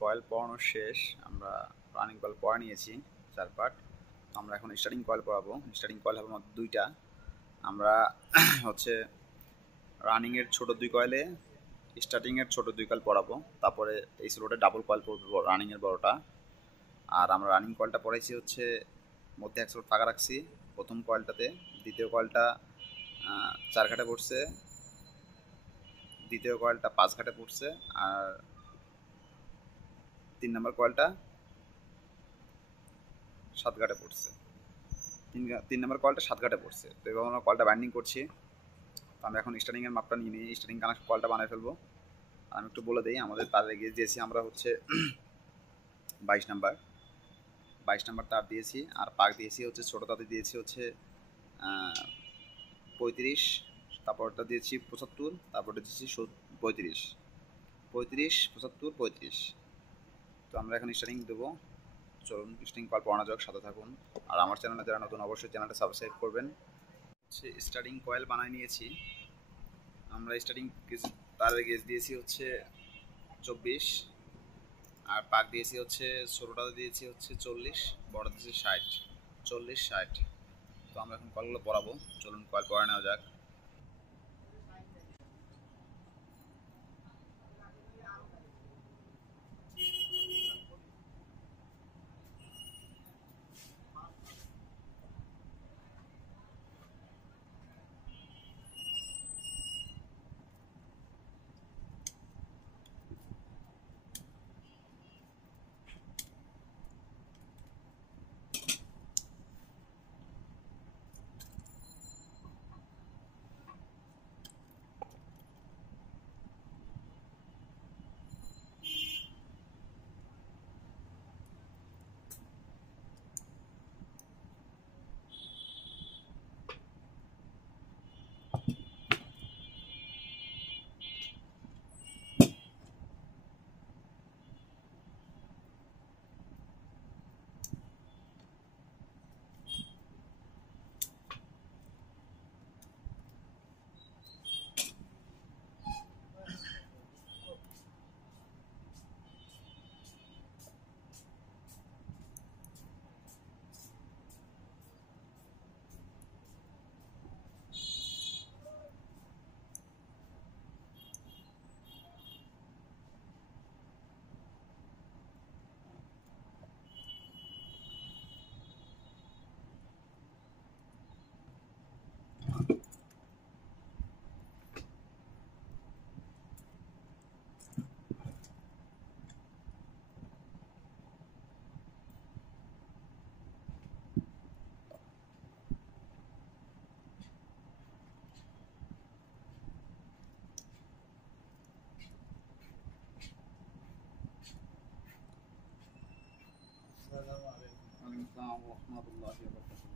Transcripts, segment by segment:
Coil পরানো শেষ। আমরা রানিং কয়েল পরা নিয়েছি 4 পার্ট। আমরা এখন স্টার্টিং কয়েল পরাবো। স্টার্টিং কয়েল হবে মাত্র 2টা। আমরা হচ্ছে রানিংয়ের ছোট 2 কয়েলে স্টার্টিংয়ের ছোট 2 কয়েল পরাবো, তারপরে এই স্লোটে ডাবল কয়েল পরবো রানিংয়ের বড়টা। আর আমরা রানিং কয়েলটা পরাইছি হচ্ছে মধ্যে 1 স্লট ফাঁকা রাখছি প্রথম কয়েলটাতে। দ্বিতীয় কয়েলটা 4 ঘাটে পড়ছে, দ্বিতীয় কয়েলটা 5 ঘাটে পড়ছে, আর 3 নম্বর কয়েলটা 7 ঘাটে পড়ছে। 3 নম্বর কয়েলটা 7 ঘাটে পড়ছে। তো এবার আমরা কয়েলটা বাইন্ডিং করছি। তো আমরা এখন স্টার্টিংয়ের মাপটা নিয়ে নিই, স্টার্টিং কানেক্ট কয়েলটা বানিয়ে ফেলবো। আমি একটু বলে দিই, আমাদের তারে গিয়ে দিয়েছি আমরা হচ্ছে 22 নাম্বার 22 নাম্বার তার দিয়েছি। আর পাক দিয়েছি হচ্ছে ছোটো তাতে দিয়েছি হচ্ছে 35, তারপরটা দিয়েছি 75, তারপরটা দিয়েছি 35, 35, 75, 35। তো আমরা এখন স্টার্টিং দেবো। চলুন স্টার্টিং কল পড়ানো যাক, সাথে থাকুন। আর আমার চ্যানেলে যারা নতুন অবশ্যই চ্যানেলটা সাবস্ক্রাইব করবেন। স্টার্টিং কয়েল বানিয়ে নিয়েছি আমরা। স্টার্টিং তারের গেজ দিয়েছি হচ্ছে 24, আর পাক দিয়েছি হচ্ছে ছোটোটাতে দিয়েছি হচ্ছে 40, বড় দিয়েছি 60, 40, 60। তো আমরা এখন কলগুলো পরাবো। চলুন কয়েল পরা নেওয়া যাক।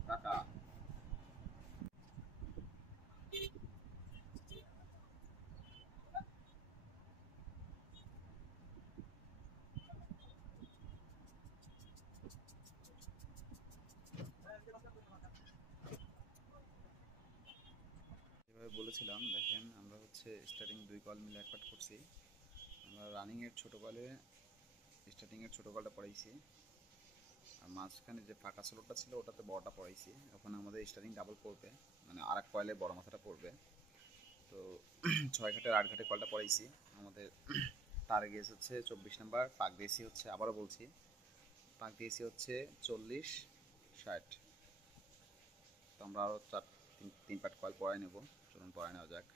টাকা যেভাবে বলেছিলাম, দেখেন আমরা হচ্ছে স্টার্টিং 2 কয়েল মিলে 1 পার্ট করছি। আমরা রানিংয়ের ছোটো কয়েলে স্টার্টিংয়ের ছোটো কয়েলটা পড়াইছি, আর মাঝখানে যে ফাঁকা স্লটটা ছিল ওটাতে বড়টা পড়াইছি। ওখানে আমাদের স্টার্টিং ডাবল পড়বে, মানে আর এক কয়েলে বড় মাথাটা পড়বে। তো 6 ঘাটের 8 ঘাটে কয়েলটা পড়াইছি আমাদের। তার গেজ হচ্ছে 24 নাম্বার, পাক দিয়েছি হচ্ছে, আবারও বলছি, পাক দিয়েছি হচ্ছে 40, 60। তো আমরা আরও 3 পার্ট কয়েল পরাই নেব। চলুন পরাই নেওয়া যাক।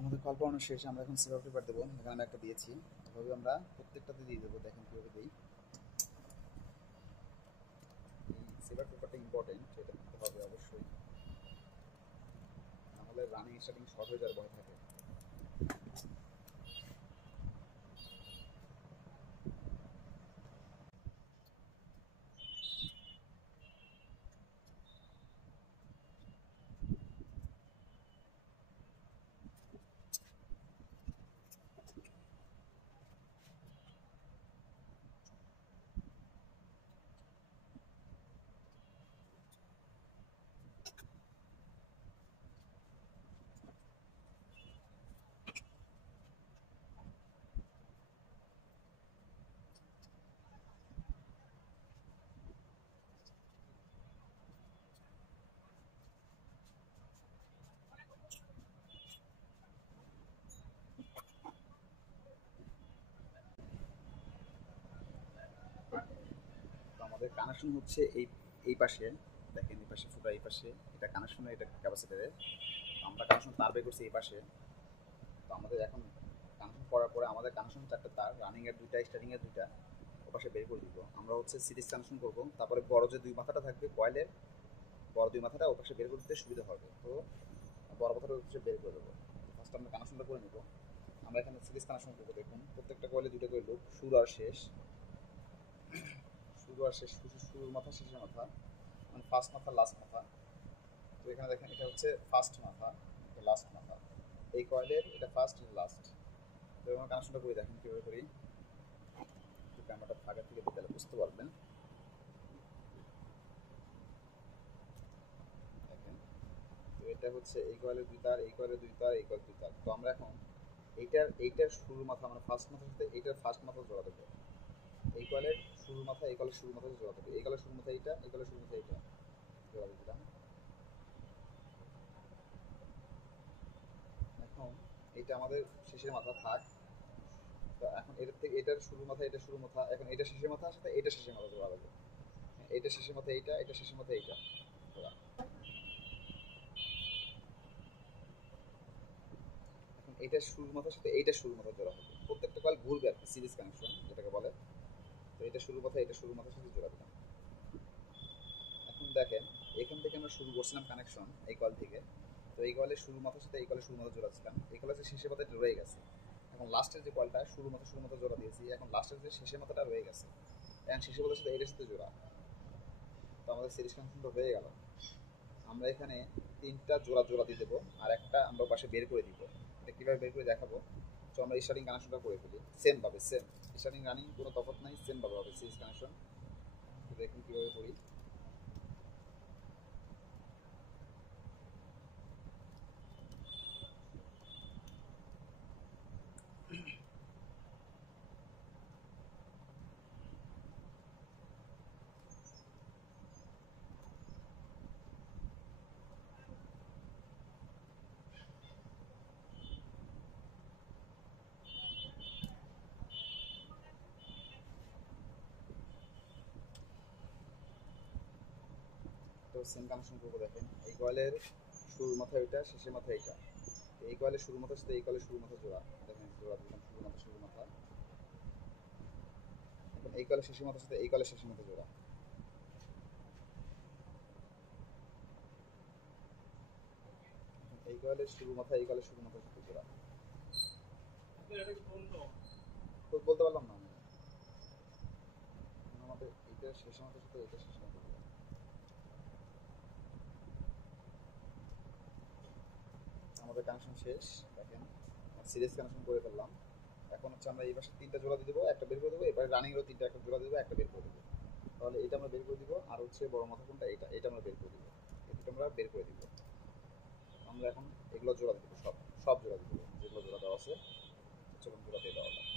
আমাদের কল পড়ানো শেষ, আমরা এখন সেভার পেপার দেবো। এখানে আমি একটা দিয়েছি, এভাবে আমরা প্রত্যেকটাতে দিয়ে দেবো। দেখেন কীভাবে দিই। এই সেভার পেপারটা ইম্পর্টেন্ট, এটা দিতে হবে অবশ্যই, নাহলে রানিং স্টার্টিং শর্ট হয়ে যাওয়ার ভয় থাকে। তো আমাদের কানেকশন হচ্ছে এই এই পাশে, দেখেন এই পাশে ফুটা, এই পাশে এটা কানেকশনের, এটা ক্যাপাসিটারের। আমরা কানেকশন তার বের করছি এই পাশে। তো আমাদের এখন কানেকশন করার পরে আমাদের কানেকশন 4টা তার, রানিং এর 2টা, স্টার্টিং এর 2টা ওপাশে বের করে দিব। আমরা হচ্ছে সিরিজ কানেকশন করব, তারপরে বড় যে 2 মাথাটা থাকবে কয়েলের, বড় 2 মাথাটা ওপাশে বের করতে সুবিধা হবে। তো বড় মাথাটা হচ্ছে বের করে দেবো। ফার্স্ট আমরা কানেকশনটা করে নেব। আমরা এখানে সিরিজ কানেকশন করবো। দেখুন প্রত্যেকটা কয়েলে 2টা করে লুপ, শুরু আর শেষ, শুরু আর শেষ, শুরুর মাথা শেষের মাথা, মানে ফার্স্ট মাথা লাস্ট মাথা। তো এখানে দেখেন এটা হচ্ছে ফার্স্ট মাথা, এটা লাস্ট মাথা, এই কয়েলের এটা ফার্স্ট লাস্ট। তো আমরা কানেকশনটা করে দেখেন কীভাবে করি। ক্যামেরাটা ফাঁকা থেকে দিতে বুঝতে পারবেন। দেখেন, তো এটা হচ্ছে এই কয়েলের 2 তার, এই কয়েলের 2 তার, এই কয়েলের 2 তার। তো আমরা এখন এইটার শুরুর মাথা, মানে ফার্স্ট মাথার সাথে এইটার ফার্স্ট মাথা জোড়া দেবো। এই কয়েলের শুরুর মাথা এই কয়েলের শুরুর মাথা জোড়া দেবো। এই কয়েলের শুরুর মাথা এইটা, এই কয়েলের শুরুর মাথা এইটা জোড়া দিয়ে দিলাম। এখন এইটা আমাদের শেষের মাথা থাক। তো এখন এটার থেকে এটার শুরুর মাথা, এটা শুরুর মাথা, এখন এটা শেষের মাথার সাথে এটা শেষের মাথা জোড়া দেবো। এইটা শেষের মাথা এইটা, এটা শেষের মাথা এইটা জোড়া। এখন এইটা শুরুর মাথার সাথে এইটা শুরুর মাথা জোড়া হবে। প্রত্যেকটা কয়েল ঘুরবে আর কি, সিরিজ কানেকশন যেটাকে বলে। তো এটা শুরু মাথা, এটা শুরু মাথার সাথে জোড়া দিলাম। এখন দেখেন, এখান থেকে আমরা শুরু করছিলাম কানেকশন এই কয়েল থেকে। তো এই কয়েলের শুরু মাথার সাথে এই কয়েলের শুরু মাথা জোড়া ছিলাম, এই কয়েলের শেষের মাথাটা রয়ে গেছে। এখন লাস্টের যে কয়েলটা শুরু মাথা জোড়া দিয়েছি, এখন লাস্টের যে শেষের মাথাটা রয়ে গেছে, এখন শেষের মাথার সাথে এটার সাথে জোড়া। তো আমাদের সিরিজ কানেকশনটা হয়ে গেল। আমরা এখানে 3টা জোড়া জোড়া দিয়ে দেবো, আর একটা আমরা পাশে বের করে দিব। এটা কীভাবে বের করে দেখাবো। তো আমরা স্টার্টিং কানেকশনটা করে ফেলি সেম ভাবে, সেম স্টার্টিং রানিং কোনো তফাৎ নাই, সেম ভাবে হবে সিরিজ কানেকশন। তো দেখুন কীভাবে করি। তো সেম কানেকশন করবো। দেখেন এই কয়েলের শুরুর মাথা এটা, শেষের মাথা এটা। এই কয়েলের শুরু মাথার সাথে এই কয়েলের শুরু মাথা জোড়া। দেখেন জোড়া দিলাম, শুরু মাথা শুরু মাথা। এখন এই কয়েলের শেষের মাথার সাথে এই কয়েলের শেষের মাথা জোড়া। এই কয়েলের শুরু মাথা এই কয়েলের শুরু মাথার সাথে জোড়া। তো বলতে পারলাম না আমি। আমাদের এইটা শেষের মাথার সাথে এইটা শেষের মাথা জোড়া। আমাদের কানেকশন শেষ। দেখেন সিরিজ কানেকশন করে ফেললাম। এখন হচ্ছে আমরা এই পাশে 3টা জোড়া দিয়ে দেবো, একটা বের করে দেবো, এবারে রানিংয়েরও 3টা একটা জোড়া দেবো, একটা বের করে দেবো। তাহলে এটা আমরা বের করে দিব, আর হচ্ছে বড় মাথা কোনটা, এটা এটা আমরা বের করে দিব, এই দুটো আমরা বের করে দিব। আমরা এখন এগুলো জোড়া দিয়ে দেবো, সব সব জোড়া দিয়ে দেবো, যেগুলো জোড়া দেওয়া আছে চলুন জোড়া দিয়ে দেওয়া যাক।